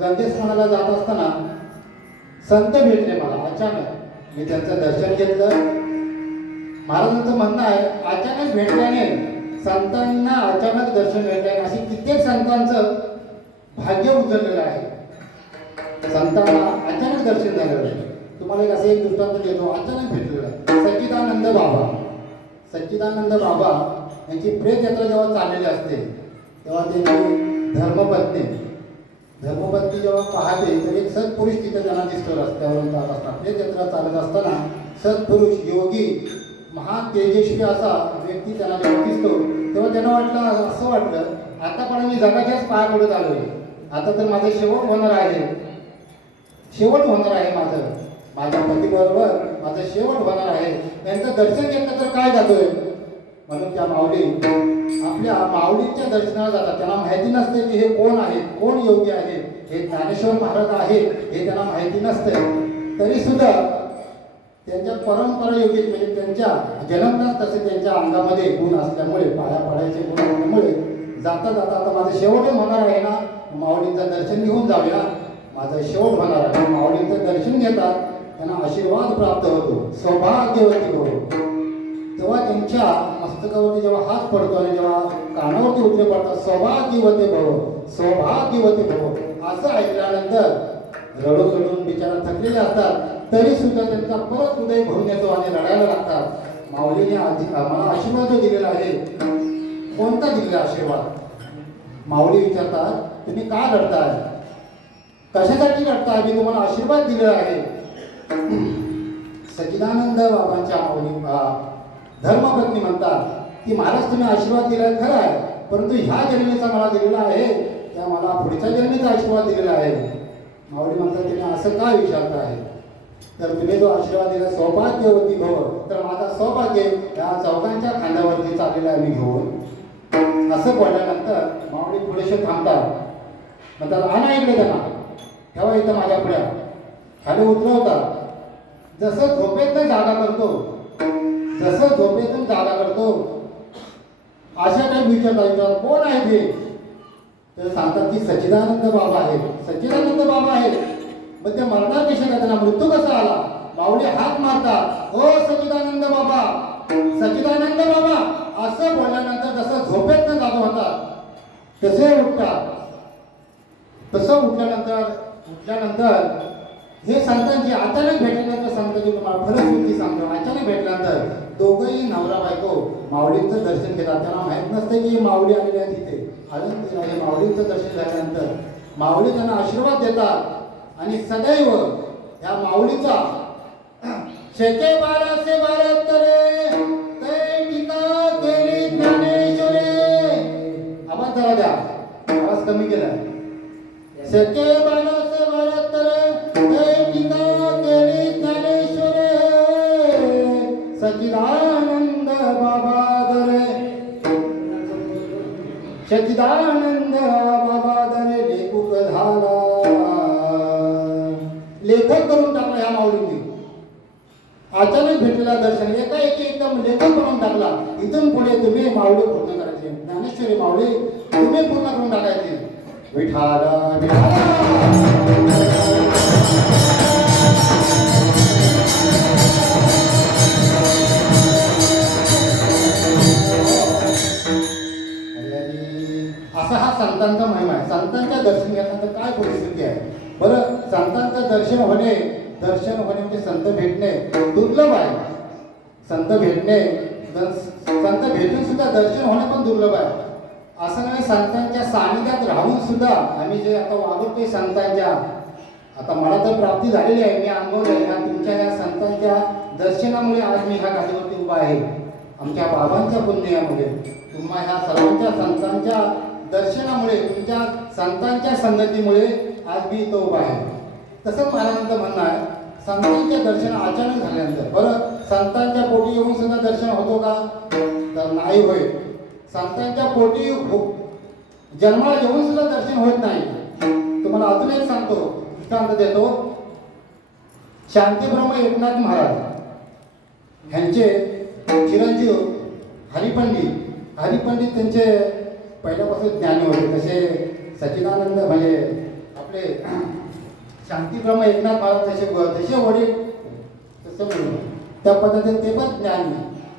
गंगेस्नानाला जात असताना संत भेटले मला अचानक. मी त्यांचं दर्शन घेतलं. महाराजांचं म्हणणं आहे, अचानक भेटल्याने संतांना अचानक दर्शन भेटल्याने अशी कित्येक संतांचं भाग्य उजळलेलं आहे. संतांना अचानक दर्शन झालेलं आहे. तुम्हाला एक दृष्टांत देतो. अचानक भेटलेलं आहे सच्चिदानंद बाबा. सच्चिदानंद बाबा यांची प्रेत यात्रा जेव्हा चाललेली असते तेव्हा ते धर्मपत्नी जेव्हा पाहते तर एक सत्पुरुष तिथे त्यांना दिसतो रस्त्यावरून जात असताना. प्रेत यात्रा चालत असताना सत्पुरुष योगी महान तेजस्वी असा व्यक्ती त्यांना जेव्हा दिसतो तेव्हा त्यांना असं वाटलं आता पण मी जगाच्याच पाया पडत आलोय. आता तर माझं शेवट होणार आहे माझ्या पतीबरोबर माझं शेवट होणार आहे. त्यांचं दर्शन घेतलं तर काय जातोय. म्हणून त्या माऊली आपल्या माऊलीच्या दर्शनाला जातात. त्यांना माहिती नसते की हे कोण आहेत, कोण योगी आहेत, हे ज्ञानेश्वर महाराज आहेत हे त्यांना माहिती नसते. तरी सुद्धा त्यांच्या परंपरा योगिक म्हणजे त्यांच्या जन्मतात तसे त्यांच्या अंगामध्ये गुण असल्यामुळे पाया पडायचे गुण असल्यामुळे जाता जाता आता माझं शेवट होणार आहे ना, माऊलींचं दर्शन घेऊन जाऊया, माझं शेवट होणार आहे. माऊलींचं दर्शन घेतात त्यांना आशीर्वाद प्राप्त होतो. सौभाग्यवती भव. तेव्हा त्यांच्या मस्तकावरती जेव्हा हात पडतो आणि जेव्हा कानावरती उठले पडतात सौभाग्यवती भव असं ऐकल्यानंतर रडून बिचारा थकलेले असतात तरी सुद्धा त्यांचा परत हृदय भरून येतो आणि रडायला लागतात. माऊलीने आम्हाला आशीर्वाद जो दिलेला आहे, कोणता दिलेला आशीर्वाद. माऊली विचारतात तुम्ही का रडताय, कशासाठी रडताय, मी तुम्हाला आशीर्वाद दिलेला आहे. सच्चिदानंद बाबांच्या माऊली धर्मपत्नी म्हणतात की महाराज तुम्ही आशीर्वाद दिलाय खरं आहे, परंतु ह्या जन्मीचा मला दिलेला आहे त्या मला पुढच्या जन्मीचा आशीर्वाद दिलेला आहे. माऊली म्हणतात तुम्ही असं काय विचारता आहे, तर तुम्ही जो आशीर्वाद दिला सौभाग्यवती भव, तर माझा सौभाग्य या चौघांच्या खांद्यावरती चाललेला आहे मी घेऊन. असं बोलल्यानंतर माऊली थोडेसे थांबतात. म्हणतात आणा इकडे त्यांना, ठेवा इथं माझ्या पुढ्या, खाली उतरवतात. जसं झोपेतून जागा करतो अशा काही विचारतात कोण आहे ते, तर सांगतात की सच्चिदानंद बाबा आहेत. मग ते मरणार कशा का, त्यांना मृत्यू कसा आला. माऊली हात मारतात, ओ सच्चिदानंद बाबा असं बोलल्यानंतर जसं झोपेत न जागा होतात तसे उठतात. तसं उठल्यानंतर हे संतांची अचानक भेटल्यानंतर संतांची तुम्हाला फलश्रुती सांगतो. अचानक भेटल्यानंतर दोघंही नवरा बायको माऊलींचं दर्शन घेतात. त्यांना माहीत नसते की माऊली आलेली आहे तिथे. अजून माऊलींचं दर्शन झाल्यानंतर माऊली त्यांना आशीर्वाद देतात आणि सदैव या माऊलीचा शेके 1272 ते टीका केली ज्ञानेश्वरे. आवाज जरा द्या, आवाज कमी केलाय. शेके 1272 ते टीका केली ज्ञानेश्वरे सच्चिदानंद बाबा दरे लेखक झाला. लेखक करून टाकला ह्या माऊलींनी. अचानक भेटलेला दर्शन एकाएकी एकदम लेखक करून टाकला. इथून पुढे तुम्ही माऊली पूर्ण करायचे, ज्ञानेश्वरी माऊली तुम्ही पूर्ण करून टाकायचे. विठाला असा हा संतांचा महिमा आहे. संतांच्या दर्शन घेतल्यानंतर काय परिस्थिती आहे बरं. संतांचं दर्शन होणे म्हणजे संत भेटणे दुर्लभ आहे. संत भेटून सुद्धा दर्शन होणे पण दुर्लभ आहे. असं नाही संतांच्या सानिध्यात राहून सुद्धा आम्ही जे आता वागतोय संतांच्या, आता मला तर प्राप्ती झालेली आहे, मी अनुभवले ह्या तुमच्या ह्या संतांच्या दर्शनामुळे आज मी ह्या गाडीवरती उभा आहे. आमच्या बाबांच्या पुण्यामुळे, तुम्हा ह्या सर्वांच्या संतांच्या दर्शनामुळे, तुमच्या संतांच्या संगतीमुळे आज मी इथं उभा आहे. तसंच महाराजांचं म्हणणं आहे संतांचे दर्शन अचानक झाल्यानंतर. बरं, संतांच्या पोटी येऊन सुद्धा दर्शन होतो का, तर नाही होय. संतांच्या पोटी जन्माला येऊन सुद्धा दर्शन होत नाही. तुम्हाला अजून एक सांगतो, दृष्टांत देतो. शांतीब्रह्म एकनाथ महाराज ह्यांचे चिरंजीव हरिपंडित त्यांचे पहिल्यापासून ज्ञानी होते. तसे सच्चिदानंद म्हणजे आपले शांतीब्रह्म एकनाथ महाराज जसे वडील तसे मुलं त्या पद्धतीने ते पण ज्ञानी,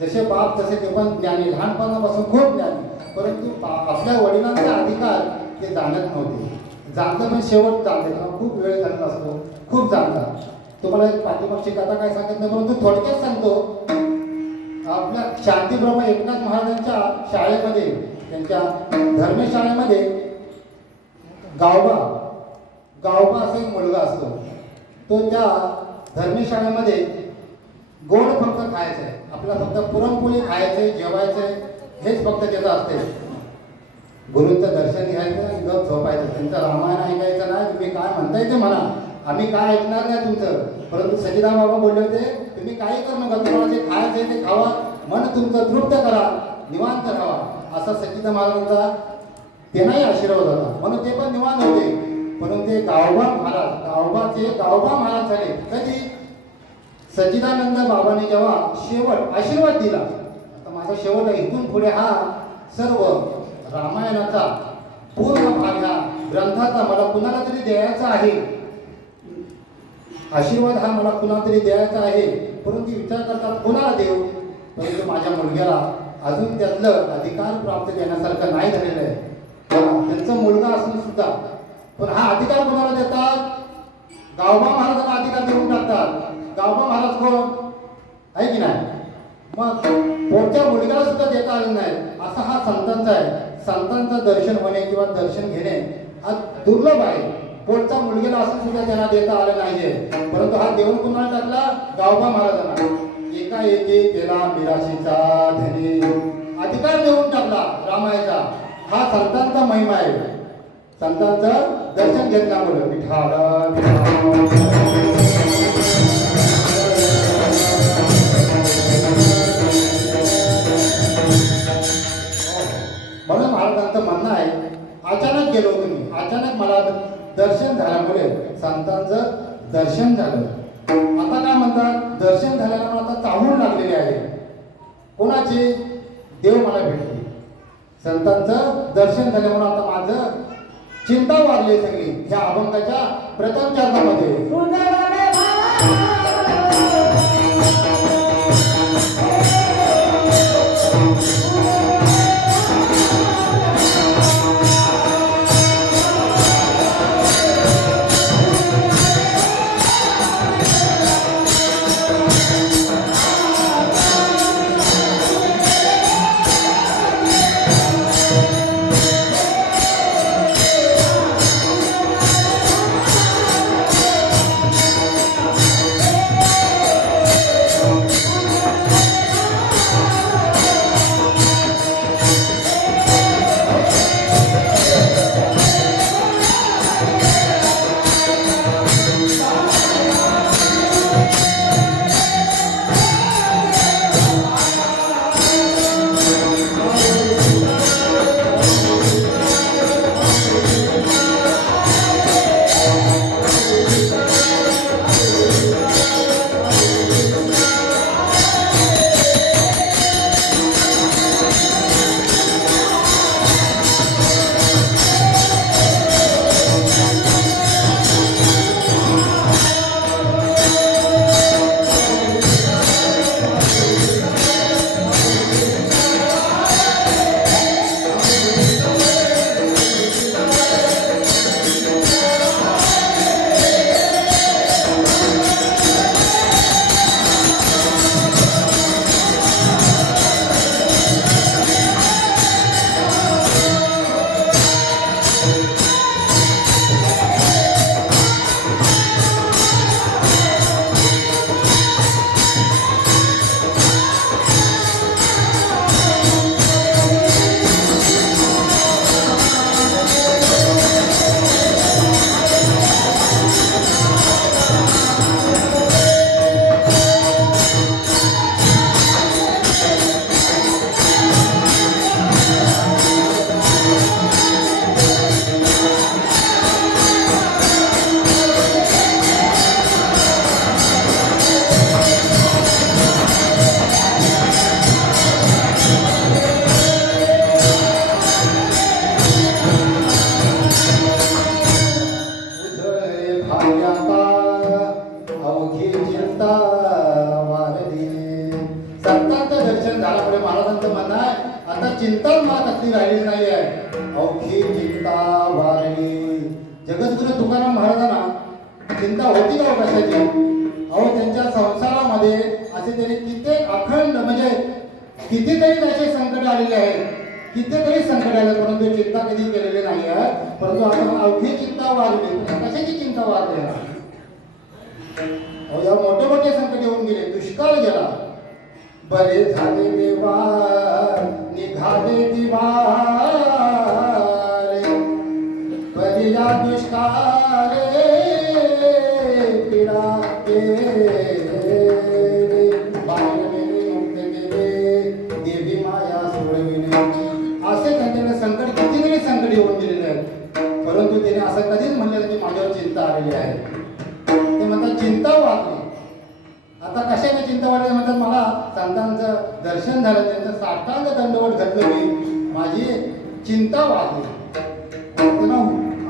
जसे बाप तसे ते पण ज्ञानी, लहानपणापासून खूप ज्ञानी, परंतु आपल्या वडिलांचा अधिकार ते जाणत नव्हते. जाणलं पण शेवट जाणले, खूप वेळ झालेला असतो, खूप जाणतात. तुम्हाला एक पाठीमागची कथा काय सांगत नाही, परंतु थोडक्यात सांगतो. आपल्या शांतीब्रह्म एकनाथ महाराजांच्या शाळेमध्ये, त्यांच्या धर्मशाळेमध्ये गावबा असा एक मुलगा असतो. तो त्या धर्मशाळेमध्ये गोड फक्त खायचं आहे, आपल्याला फक्त पुरणपोळी खायचे, जेवायचे, हेच फक्त त्याचं असते. गुरूंचं दर्शन घ्यायचं आणि गप झोपायचं, त्यांचं रामायण ऐकायचं नाही. तुम्ही काय म्हणताय ते म्हणा, आम्ही काय ऐकणार नाही तुमचं. परंतु सचिदान बाबा बोलले होते, तुम्ही काही करू नका, तुम्हाला जे खायचं आहे ते खावा, मन तुमचं तृप्त करा, निवांत राहा, असा सचिदान महाराजांचा त्यांनाही आशीर्वाद होता. म्हणून ते पण निवांत होते. म्हणून ते गावबा महाराज झाले कधी? सच्चिदानंद बाबांनी जेव्हा शेवट आशीर्वाद दिला, आता माझा शेवट आहे, इथून पुढे हा सर्व रामायणाचा पूर्ण भाग ह्या ग्रंथाचा मला कुणाला तरी द्यायचा आहे, आशीर्वाद हा मला कुणाला तरी द्यायचा आहे. परंतु विचार करतात कुणाला देऊ, परंतु माझ्या मुलग्याला अजून त्यातलं अधिकार प्राप्त करण्यासारखं नाही झालेलं आहे. त्यांचा मुलगा असून सुद्धा पण हा अधिकार कुणाला देतात? गावबा महाराजांना अधिकार देऊन टाकतात. गावबा महाराज कोण आहे की नाही? मग पोटच्या मुलग्याला सुद्धा देता आलं नाही. असा हा संतांचा आहे. संतांचं दर्शन होणे किंवा दर्शन घेणे हा दुर्लभ आहे. पोटच्या मुलगीला असून सुद्धा त्यांना देता आलं नाहीये. परंतु हा देऊन कुणाला टाकला? गावबा महाराजांना. एकाएकी केला मिराशीचा धनी, अधिकार देऊन टाकला रामायचा. हा संतांचा महिमा आहे. संतांचं दर्शन घेतल्यामुळे विठाल म्हणून महाराजांचं म्हणणं आहे, अचानक गेलो तुम्ही, अचानक मला दर्शन झाल्यामुळे संतांचं दर्शन झालं. आता काय म्हणतात? दर्शन झाल्यामुळे आता चाहूल लागलेले आहे. कोणाची? देव मला भेटले. संतांचं दर्शन झाल्यामुळे आता माझं चिंता वाढली सगळी. ह्या अभंगाच्या प्रथम चरणामध्ये झाल्यामुळे महाराजांचं म्हणणं आहे आता चिंताच मला कसली राहिली नाही आहे. अवघी चिंता वारली. जगद्गुरु तुकाराम महाराजांना चिंता होती का कशाची? अहो त्यांच्या संसारामध्ये असे त्यांनी कित्येक अखंड म्हणजे कितीतरी त्याचे संकट आलेले आहेत, कितीतरी संकट आले, परंतु चिंता कधी केलेली नाही आहे. परंतु आता अवघी चिंता वाढली. कशाची चिंता वाढली? अहो या मोठे मोठे संकट येऊन गेले, दुष्काळ गेला, बरे झाले देवा निघाले दिवारे, बरी या दुष्काळे पीडा देवी माया सोडविणे. असे त्यांच्याकडे संकट कितीतरी संकट येऊन गेलेले आहेत, परंतु त्याने असं कधीच म्हणलेलं की माझ्यावर चिंता आलेली आहे. ते म्हणतात चिंता वाटली. आता कशाने चिंता वाटली म्हणतात, मला संतांचं दर्शन झालं, त्यांचं साष्टांग दंडवत घातलं मी, माझी चिंता वाटली. त्यांना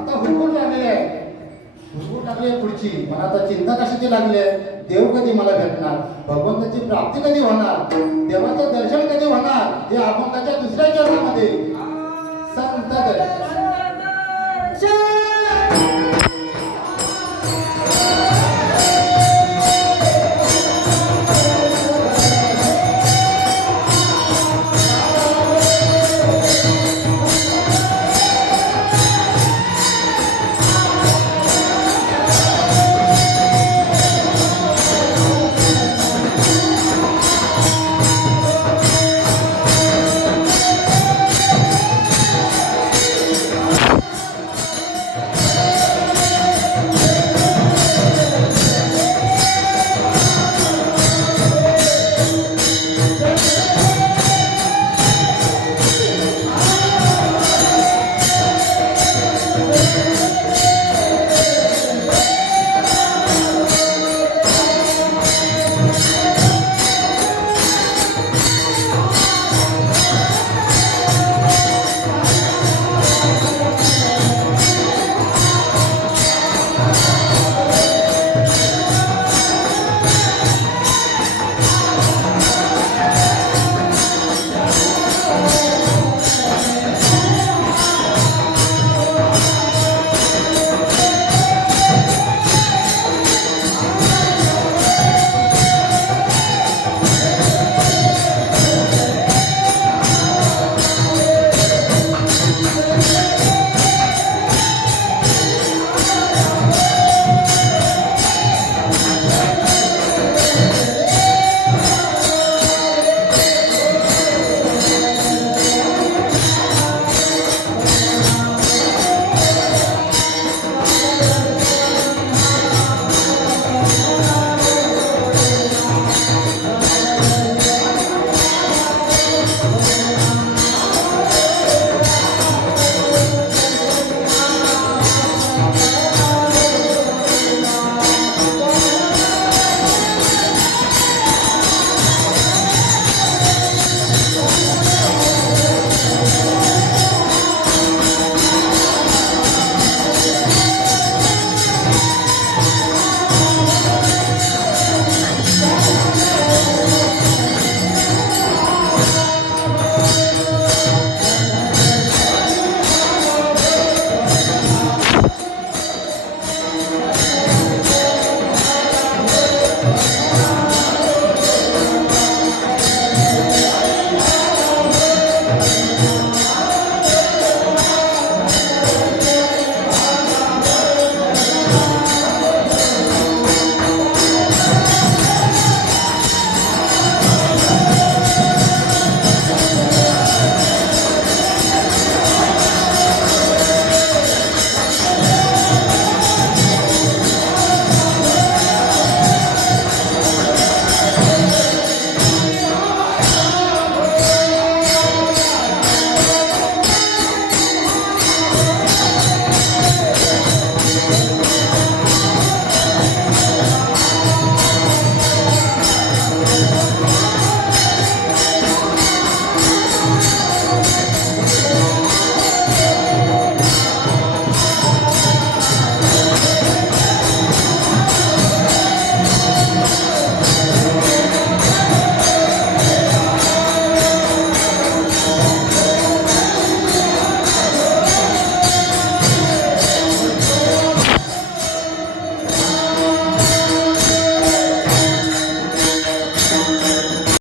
आता हुकूम लागलेली आहे, हुकूम लागली आहे पुढची. मला आता चिंता कशाची लागली आहे? देव कधी मला भेटणार, भगवंताची प्राप्ती कधी होणार, देवाचं दर्शन कधी होणार, हे अभंगाच्या दुसऱ्या चरणामध्ये संत दर्शन